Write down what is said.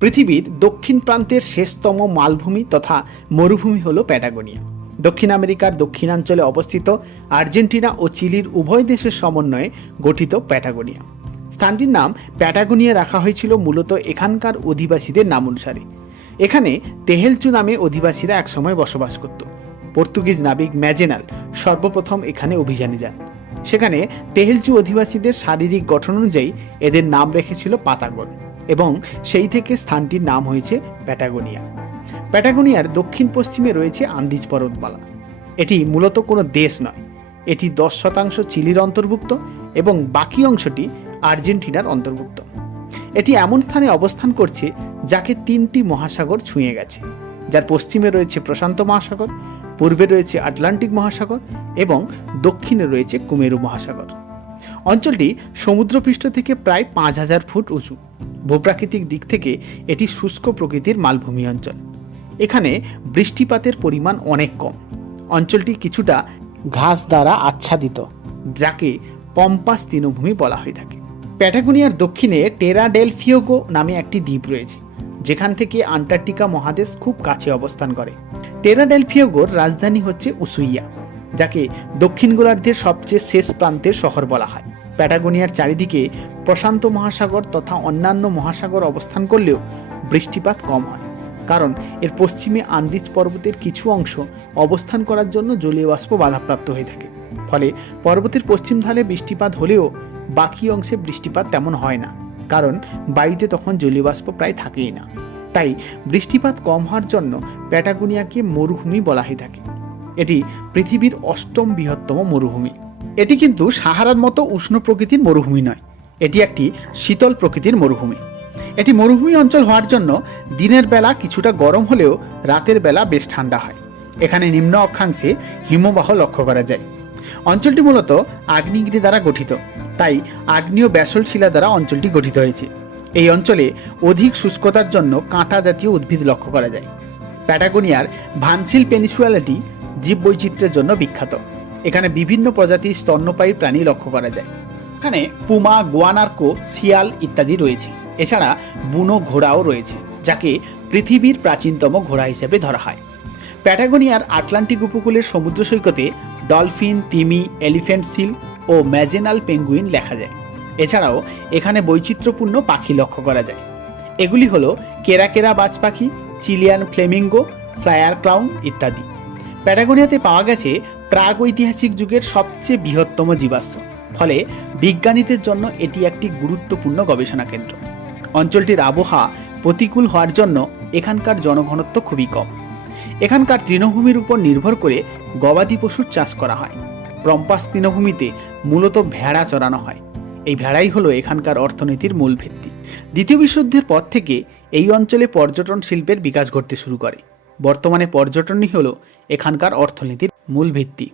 পৃথিবীর দক্ষিণ প্রান্তের শেষতম মালভূমি তথা মরুভূমি হল প্যাটাগোনিয়া। দক্ষিণ আমেরিকার দক্ষিণাঞ্চলে অবস্থিত আর্জেন্টিনা ও চিলির উভয় দেশের সমন্বয়ে গঠিত প্যাটাগোনিয়া। স্থানটির নাম প্যাটাগোনিয়া রাখা হয়েছিল মূলত এখানকার অধিবাসীদের নাম অনুসারে এখানে তেহেলচু নামে অধিবাসীরা একসময় বসবাস করত। পর্তুগিজ নাবিক ম্যাজেনাল সর্বপ্রথম এখানে অভিযানে যান। সেখানে তেহেলচু অধিবাসীদের শারীরিক গঠন অনুযায়ী এদের নাম রেখেছিল পাতাগন। এবং সেই থেকে স্থানটির নাম হয়েছে প্যাটাগোনিয়া। প্যাটাগোনিয়ার দক্ষিণ পশ্চিমে রয়েছে আন্দিজ পর্বতমালা। এটি মূলত কোনো দেশ নয়। এটি দশ শতাংশ চিলির অন্তর্ভুক্ত এবং বাকি অংশটি আর্জেন্টিনার অন্তর্ভুক্ত। এটি এমন স্থানে অবস্থান করছে যাকে তিনটি মহাসাগর ছুঁয়ে গেছে। যার পশ্চিমে রয়েছে প্রশান্ত মহাসাগর, পূর্বে রয়েছে আটলান্টিক মহাসাগর এবং দক্ষিণে রয়েছে কুমেরু মহাসাগর। অঞ্চলটি সমুদ্রপৃষ্ঠ থেকে প্রায় পাঁচ হাজার ফুট উঁচু। ভূপ্রাকৃতিক দিক থেকে এটি শুষ্ক প্রকৃতির মালভূমি অঞ্চল। এখানে বৃষ্টিপাতের পরিমাণ অনেক কম। অঞ্চলটি কিছুটা ঘাস দ্বারা আচ্ছাদিত, যাকে পম্পাস তৃণভূমি বলা হয়ে থাকে। প্যাটাগোনিয়ার দক্ষিণে টেরা নামে একটি দ্বীপ রয়েছে, যেখান থেকে আন্টার্কটিকা মহাদেশ খুব কাছে অবস্থান করে। টেরা রাজধানী হচ্ছে উসুইয়া, যাকে দক্ষিণ গোলার্ধের সবচেয়ে শেষ প্রান্তের শহর বলা হয়। প্যাটাগোনিয়ার চারিদিকে প্রশান্ত মহাসাগর তথা অন্যান্য মহাসাগর অবস্থান করলেও বৃষ্টিপাত কম হয়। কারণ এর পশ্চিমে আন্দিজ পর্বতের কিছু অংশ অবস্থান করার জন্য জলীয় বাষ্প বাধাপ্রাপ্ত হয়ে থাকে। ফলে পর্বতের পশ্চিম ঢালে বৃষ্টিপাত হলেও বাকি অংশে বৃষ্টিপাত তেমন হয় না। কারণ বায়ুতে তখন জলীয় বাষ্প প্রায় থাকেই না। তাই বৃষ্টিপাত কম হওয়ার জন্য প্যাটাগোনিয়াকে মরুভূমি বলা হয়ে থাকে। এটি পৃথিবীর অষ্টম বৃহত্তম মরুভূমি। এটি কিন্তু সাহারার মতো উষ্ণ প্রকৃতির মরুভূমি নয়। এটি একটি শীতল প্রকৃতির মরুভূমি। এটি মরুভূমি অঞ্চল হওয়ার জন্য দিনের বেলা কিছুটা গরম হলেও রাতের বেলা বেশ ঠান্ডা হয়। এখানে নিম্ন অক্ষাংশে হিমবাহ লক্ষ্য করা যায়। অঞ্চলটি মূলত আগ্নেয়গিরি দ্বারা গঠিত, তাই আগ্নেয় ব্যাসল শিলা দ্বারা অঞ্চলটি গঠিত হয়েছে। এই অঞ্চলে অধিক শুষ্কতার জন্য কাঁটা জাতীয় উদ্ভিদ লক্ষ্য করা যায়। প্যাটাগোনিয়ার ভানসিল পেনিসুয়ালিটি জীববৈচিত্র্যের জন্য বিখ্যাত। এখানে বিভিন্ন প্রজাতির স্তন্যপায়ী প্রাণী লক্ষ্য করা যায়। এখানে পুমা, গোয়ানার্কো শিয়াল ইত্যাদি রয়েছে। এছাড়া বুনো ঘোড়াও রয়েছে, যাকে পৃথিবীর প্রাচীনতম ঘোড়া হিসেবে ধরা হয়। প্যাটাগোনিয়ার আটলান্টিক উপকূলের সমুদ্র সৈকতে ডলফিন, তিমি, এলিফ্যান্ট সিল ও ম্যাজেনাল পেঙ্গুইন দেখা যায়। এছাড়াও এখানে বৈচিত্র্যপূর্ণ পাখি লক্ষ্য করা যায়। এগুলি হলো কেরাকেরা বাজ পাখি, চিলিয়ান ফ্লেমিঙ্গো, ফ্লায়ার ক্লাউন ইত্যাদি। প্যাটাগোনিয়াতে পাওয়া গেছে প্রাগ ঐতিহাসিক যুগের সবচেয়ে বৃহত্তম জীবাশ্ম। ফলে বিজ্ঞানীদের জন্য এটি একটি গুরুত্বপূর্ণ গবেষণা কেন্দ্র। অঞ্চলটির আবহাওয়া প্রতিকূল হওয়ার জন্য এখানকার জনঘনত্ব খুবই কম। এখানকার তৃণভূমির উপর নির্ভর করে গবাদি পশুর চাষ করা হয়। প্রম্পাস তৃণভূমিতে মূলত ভেড়া চড়ানো হয়। এই ভেড়াই হলো এখানকার অর্থনীতির মূল ভিত্তি। দ্বিতীয় বিশ্বযুদ্ধের পর থেকে এই অঞ্চলে পর্যটন শিল্পের বিকাশ ঘটতে শুরু করে। বর্তমানে পর্যটনই হলো এখানকার অর্থনীতির মূল ভিত্তি